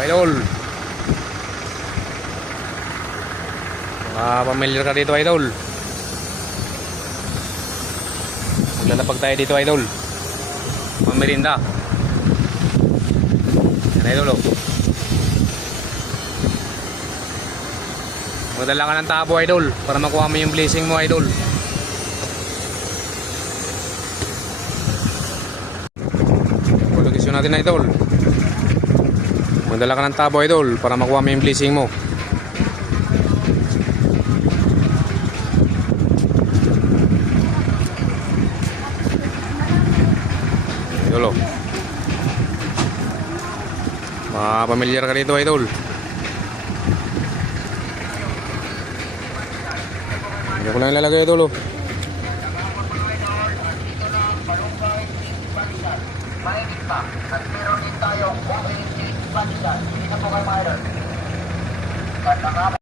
idol. Pamilyar ka dito idol. Maglalapag tayo dito idol. Pamirinda. Yan idol oh. Magdala ka ng tabo idol para makuha mo yung blessing mo idol. Location natin idol. Magdala ka ng tabo idol para makuha mo yung blessing mo. Idol oh. Pamilyar ka dito idol. Hindi ko lang ilalagay idol oh. Mahigit pa. At meron din tayong 180 panisan. Hindi na po kayo mga idol.